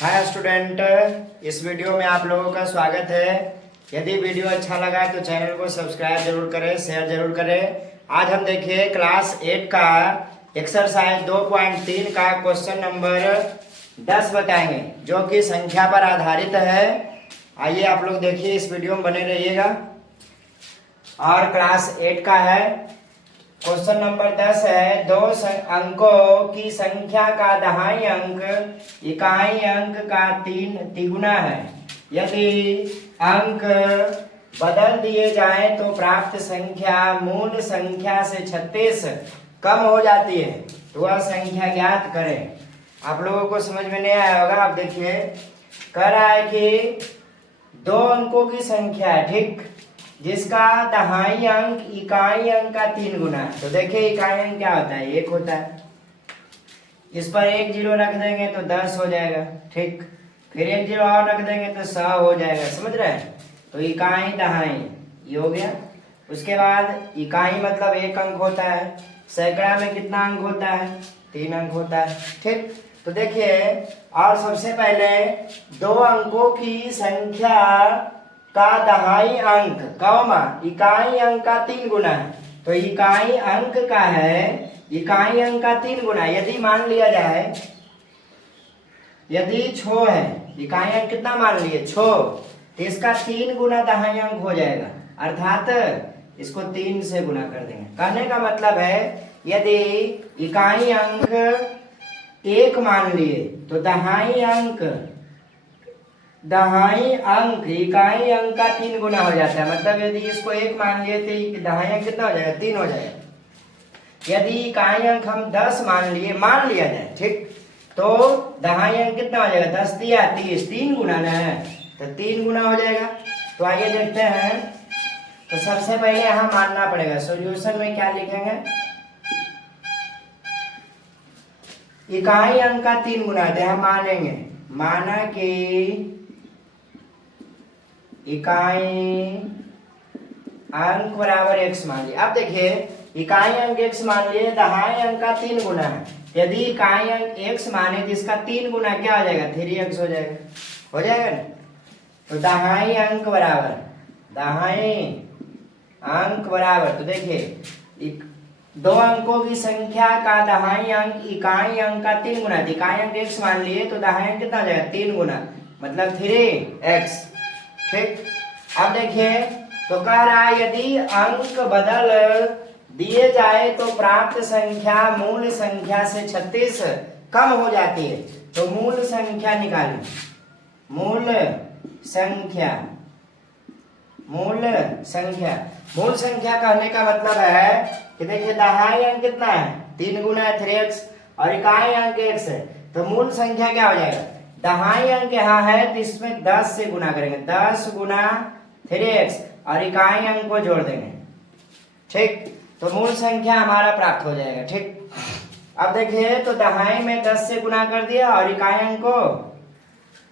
Hi student, इस video में आप लोगों का स्वागत है। यदि वीडियो अच्छा लगा तो चैनल को सब्सक्राइब जरूर करें, शेयर जरूर करें। आज हम देखिए क्लास 8 का एक्सरसाइज 2.3 का क्वेश्चन नंबर 10 बताएंगे, जो कि संख्या पर आधारित है। आइए आप लोग देखिए, इस वीडियो में बने रहिएगा। और क्लास 8 का है, क्वेश्चन नंबर 10 है। दो अंकों की संख्या का दहाई अंक इकाई अंक का तिगुना है। यदि अंक बदल दिए जाएं तो प्राप्त संख्या मूल संख्या से 36 कम हो जाती है, तो वह संख्या ज्ञात करें। आप लोगों को समझ में नहीं आया होगा। आप देखिए, कह रहा है कि दो अंकों की संख्या है, ठीक, जिसका दहाई अंक इकाई अंक का 3 गुना है। तो देखिए इकाई अंक क्या होता है, 1 होता है। इस पर 1 जीरो रख देंगे तो 10 हो जाएगा, ठीक। फिर 1 जीरो और रख देंगे तो 100 हो जाएगा। समझ रहे हैं? तो इकाई दहाई ये हो गया। उसके बाद इकाई मतलब 1 अंक होता है। सैकड़ा में कितना अंक होता है? 3 अंक होता है, ठीक। तो देखिए, और सबसे पहले दो अंकों की संख्या का दहाई अंक कौमा इकाई अंक का 3 गुना है। तो इकाई अंक का है, इकाई अंक का 3 गुना। यदि मान लिया जाए, यदि 6 है, इकाई अंक कितना मान लिए? 6, तो इसका 3 गुना दहाई अंक हो जाएगा, अर्थात इसको 3 से गुना कर देंगे। कहने का मतलब है, यदि इकाई अंक 1 मान लिए तो दहाई अंक इकाई अंक का 3 गुना हो जाता है। मतलब यदि इसको 1 मान लिए तो दहाई अंक कितना हो जाएगा? 3 हो जाएगा। यदि इकाई अंक हम 10 मान लिया जाए, ठीक, तो दहाई अंक कितना हो जाएगा? 10 दिया 30, 3 गुना ना है, तो 3 गुना हो जाएगा। तो आइए देखते हैं। तो सबसे पहले यहाँ मानना पड़ेगा। सॉल्यूशन में क्या लिखेंगे? इकाई अंक का 3 गुना है, हम मानेंगे, माना कि इकाई अंक बराबर x मान लिया। अब देखिए, इकाई अंक x मान लिए, दहाई अंक का 3 गुना है। यदि इकाई अंक x माने तो इसका 3 गुना क्या हो जाएगा? 3x हो जाएगा। हो जाएगा ना? तो दहाई अंक बराबर, तो देखिए दो अंकों की संख्या का दहाई अंक इकाई अंक का 3 गुना। इकाई अंक x मान लिए तो दहाई अंक कितना हो जाएगा? 3 गुना, मतलब 3x, ठीक। अब देखिए, तो कह रहा है यदि अंक बदल दिए जाए तो प्राप्त संख्या मूल संख्या से 36 कम हो जाती है। तो मूल संख्या निकालें। मूल संख्या कहने का मतलब है कि देखिए, दहाई अंक कितना है? 3 गुना है 3x, और इकाई अंक x है। तो मूल संख्या क्या हो जाएगा? दहाई अंक यहाँ है तो इसमें 10 से गुना करेंगे, 10 गुना 3x, और इकाई अंक को जोड़ देंगे, ठीक। तो मूल संख्या हमारा प्राप्त हो जाएगा, ठीक। अब देखिए, तो दहाई में 10 से गुना कर दिया और इकाई अंक को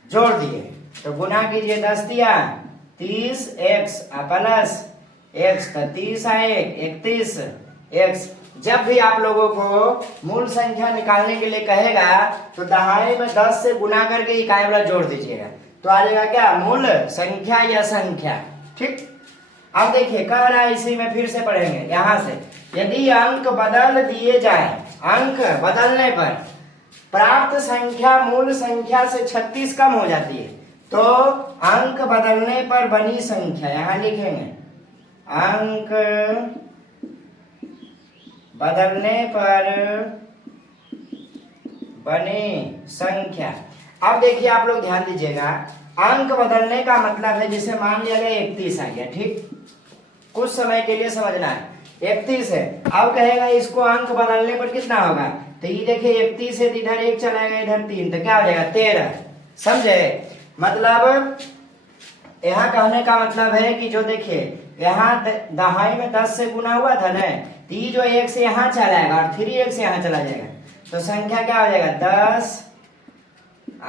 जोड़ दिए। तो गुना कीजिए, 10 दिया 30x प्लस x, तो 30 आए 31x। जब भी आप लोगों को मूल संख्या निकालने के लिए कहेगा तो दहाई में 10 से गुना करके इकाई वाला जोड़ दीजिएगा, तो आ जाएगा क्या? मूल संख्या या संख्या, ठीक। अब देखिए, कह रहा है, इसी में फिर से पढ़ेंगे यहां से। यदि अंक बदल दिए जाए, अंक बदलने पर प्राप्त संख्या मूल संख्या से 36 कम हो जाती है, तो अंक बदलने पर बनी संख्या, यहां लिखेंगे अंक बदलने पर बनी संख्या। अब देखिए, आप लोग ध्यान दीजिएगा, अंक बदलने का मतलब है, जैसे मान लिया गया 31 आ गया, ठीक, कुछ समय के लिए समझना है। 31 है, अब कहेगा इसको अंक बदलने पर कितना होगा? तो ये देखिए, 31 है, इधर 1 चलाएगा, इधर 3, तो क्या हो जाएगा? 13। समझे? मतलब यहाँ कहने का मतलब है कि जो देखिए, यहाँ दहाई में 10 से गुना हुआ था ना, तो ये जो 1 से यहाँ चलाएगा और 3x से यहाँ चला जाएगा, तो संख्या क्या हो जाएगा? 10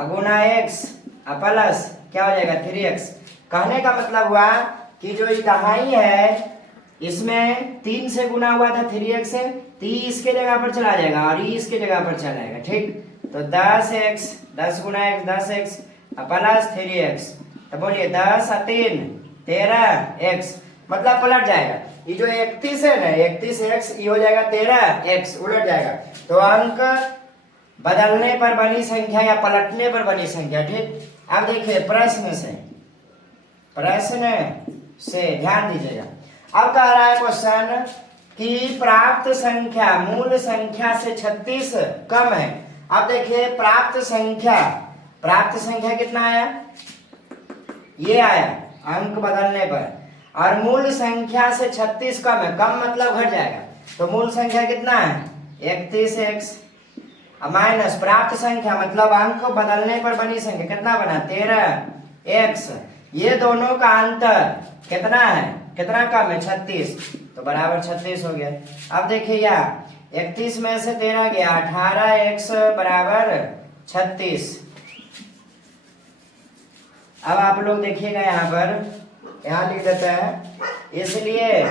गुना x प्लस क्या हो जाएगा? 3x। कहने का मतलब हुआ कि जो दहाई है, इसमें 3 से गुना हुआ था 3x से, तो इसके जगह पर चला जाएगा और इसके जगह पर चला जाएगा, ठीक। तो 10x, 10 गुना x 10x प्लस 3x, तो बोलिए 10 और 3 13x, मतलब पलट जाएगा। ये जो 31 है ना, 31x ये हो जाएगा 13x, उलट जाएगा। तो अंक बदलने पर बनी संख्या या पलटने पर बनी संख्या, ठीक। अब देखिए प्रश्न से ध्यान दीजिएगा। अब कह रहा है क्वेश्चन कि प्राप्त संख्या मूल संख्या से 36 कम है। अब देखिए प्राप्त संख्या कितना आया, ये आया अंक बदलने पर, और मूल संख्या से 36 कम है। कम मतलब घट जाएगा, तो मूल संख्या कितना है 31x, माइनस प्राप्त संख्या मतलब अंक बदलने पर बनी संख्या कितना बना 13x, ये दोनों का अंतर कितना है, कितना कम है 36, तो बराबर 36 हो गया। अब देखिए यहाँ 31 में से 13 गया, 18x बराबर 36। अब आप लोग देखिएगा यहाँ लिख देते हैं, इसलिए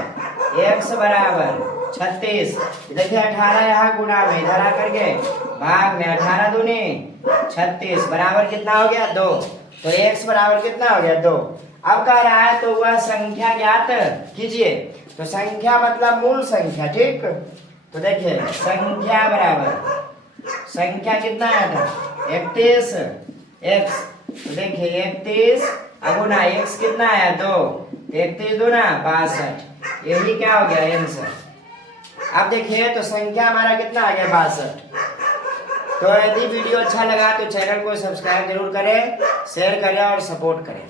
x बराबर 36, देखिए 18 यहाँ गुणा में इधर आकर के भाग में 18 दूनी 36 बराबर कितना हो गया 2, तो x बराबर कितना हो गया 2। अब कह रहा है तो वह संख्या ज्ञात कीजिए, तो संख्या मतलब मूल संख्या, ठीक। तो देखिए संख्या बराबर संख्या कितना आया था 31x, तो देखिए 31 गुना x कितना आया 2, 31 दूना 62, यही क्या हो गया आंसर। अब देखिए तो संख्या हमारा कितना आ गया 62। तो यदि वीडियो अच्छा लगा तो चैनल को सब्सक्राइब जरूर करें, शेयर करें और सपोर्ट करें।